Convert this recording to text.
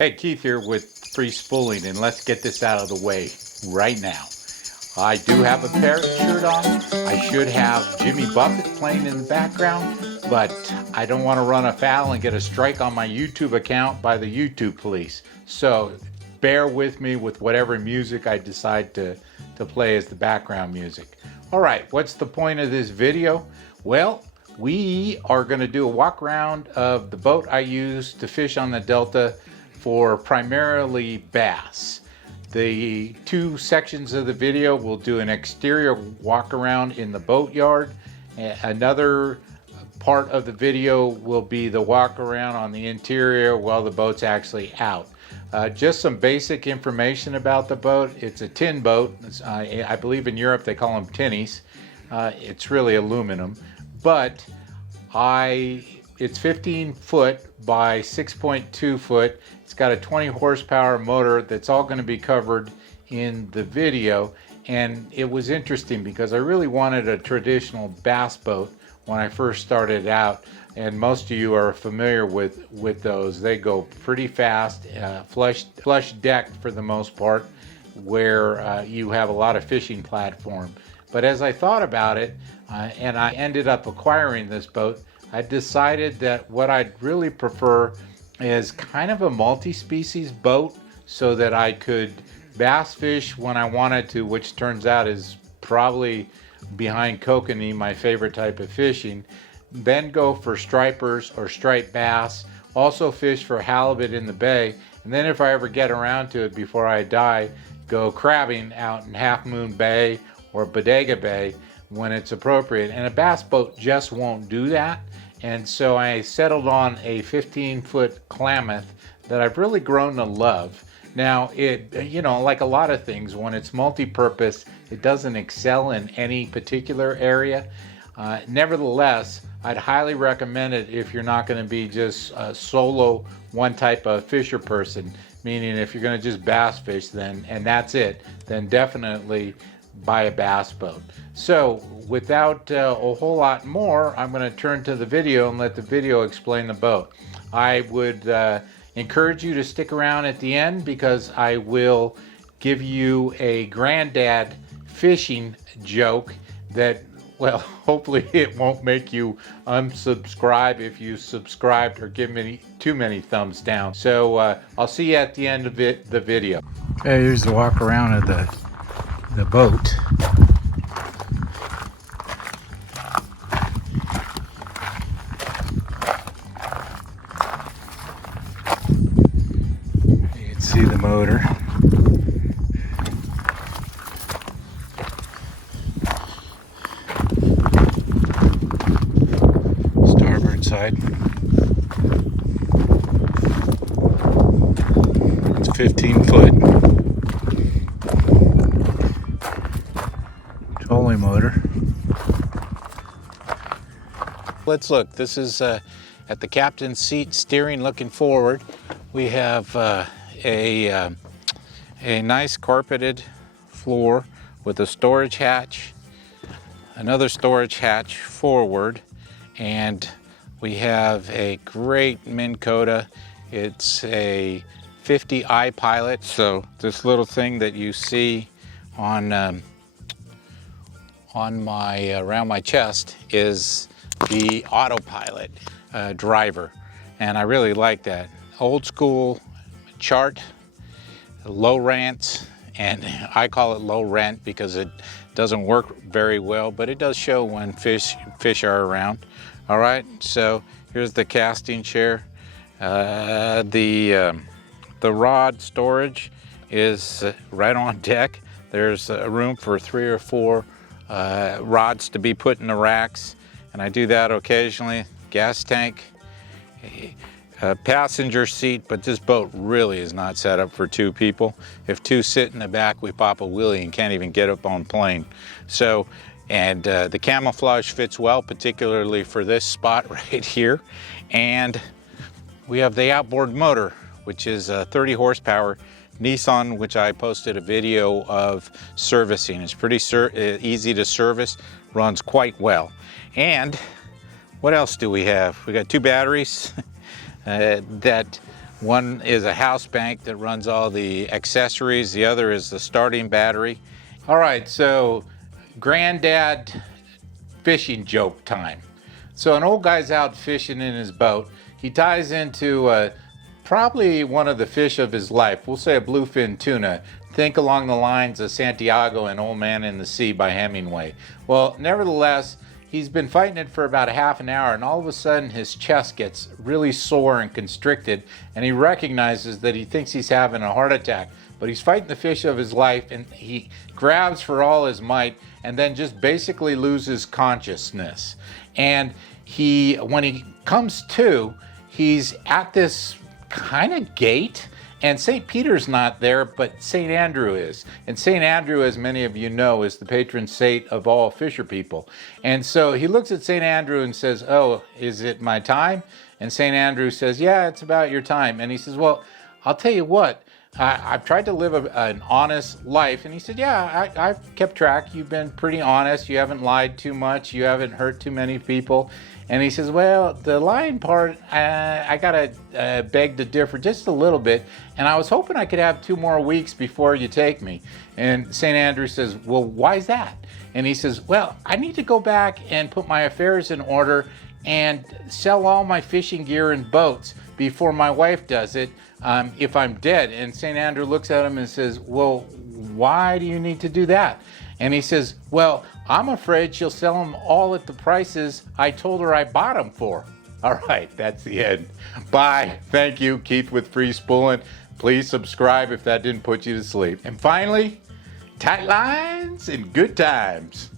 Hey, Keith here with Free Spooling, and let's get this out of the way right now. I do have a parrot shirt on. I should have Jimmy Buffett playing in the background, but I don't want to run afoul and get a strike on my YouTube account by the YouTube police. So bear with me with whatever music I decide to play as the background music. All right, what's the point of this video? Well, we are going to do a walk around of the boat I use to fish on the Delta for primarily bass. The two sections of the video will do an exterior walk around in the boatyard. Another part of the video will be the walk around on the interior while the boat's actually out. Just some basic information about the boat. It's a tin boat. I believe in Europe they call them tinnies. It's really aluminum, but it's 15 foot by 6.2 foot. It's got a 20 horsepower motor that's all going to be covered in the video. And it was interesting because I really wanted a traditional bass boat when I first started out. And most of you are familiar with those. They go pretty fast, flush decked for the most part, where you have a lot of fishing platform. But as I thought about it, and I ended up acquiring this boat, I decided that what I'd really prefer is kind of a multi-species boat so that I could bass fish when I wanted to, which turns out is probably behind kokanee, my favorite type of fishing. Then go for stripers or striped bass, also fish for halibut in the bay, and then if I ever get around to it before I die, go crabbing out in Half Moon Bay or Bodega Bay when it's appropriate. And a bass boat just won't do that. And so I settled on a 15-foot Klamath that I've really grown to love. Now, like a lot of things, when it's multi-purpose, it doesn't excel in any particular area. Nevertheless, I'd highly recommend it if you're not going to be just a solo one type of fisher person, meaning if you're going to just bass fish and that's it, then definitely buy a bass boat. So without a whole lot more, I'm going to turn to the video and let the video explain the boat. I would encourage you to stick around at the end because I will give you a granddad fishing joke that, well, hopefully it won't make you unsubscribe if you subscribed or give me too many thumbs down. So I'll see you at the end of the video. Okay, here's the walk around of the boat. You can see the motor. Starboard side. It's 15 foot. Trolling motor. Let's look. This is at the captain's seat, steering, looking forward. We have a nice carpeted floor with a storage hatch, another storage hatch forward, and we have a great Minn Kota. It's a 50i Pilot. So this little thing that you see on my around my chest is the autopilot driver, and I really like that. Old school chart, low rent, and I call it low rent because it doesn't work very well, but it does show when fish are around. All right, so here's the casting chair. The rod storage is right on deck. There's a room for 3 or 4 rods to be put in the racks, and I do that occasionally. Gas tank, a passenger seat, but this boat really is not set up for 2 people. If 2 sit in the back, we pop a wheelie and can't even get up on plane. So, and the camouflage fits well, particularly for this spot right here. And we have the outboard motor, which is a 30 horsepower Nissan, which I posted a video of servicing. It's pretty easy to service, runs quite well. And what else do we have? We got 2 batteries that One is a house bank that runs all the accessories. The other is the starting battery. All right, so granddad fishing joke time. So an old guy's out fishing in his boat. He ties into probably one of the fish of his life. We'll say a bluefin tuna. Think along the lines of Santiago and Old Man in the Sea by Hemingway. Well, nevertheless, he's been fighting it for about a half an hour, and all of a sudden his chest gets really sore and constricted, and he recognizes that he thinks he's having a heart attack. But he's fighting the fish of his life, and he grabs for all his might and then just basically loses consciousness. And when he comes to, he's at this kind of gate, and St. Peter's not there, but St. Andrew is. And St. Andrew, as many of you know, is the patron saint of all fisher people. And so he looks at St. Andrew and says, "Oh, is it my time?" And St. Andrew says, "Yeah, it's about your time." And he says, "Well, I'll tell you what, I've tried to live an honest life." And he said, "Yeah, I've kept track. You've been pretty honest. You haven't lied too much. You haven't hurt too many people." And he says, "Well, the lying part, I gotta beg to differ just a little bit. And I was hoping I could have 2 more weeks before you take me." And St. Andrew says, "Well, why is that?" And he says, "Well, I need to go back and put my affairs in order and sell all my fishing gear and boats before my wife does it if I'm dead." And St. Andrew looks at him and says, "Well, why do you need to do that?" And he says, "Well, I'm afraid she'll sell them all at the prices I told her I bought them for." All right, that's the end. Bye. Thank you, Keith with Free Spooling. Please subscribe if that didn't put you to sleep. And finally, tight lines and good times.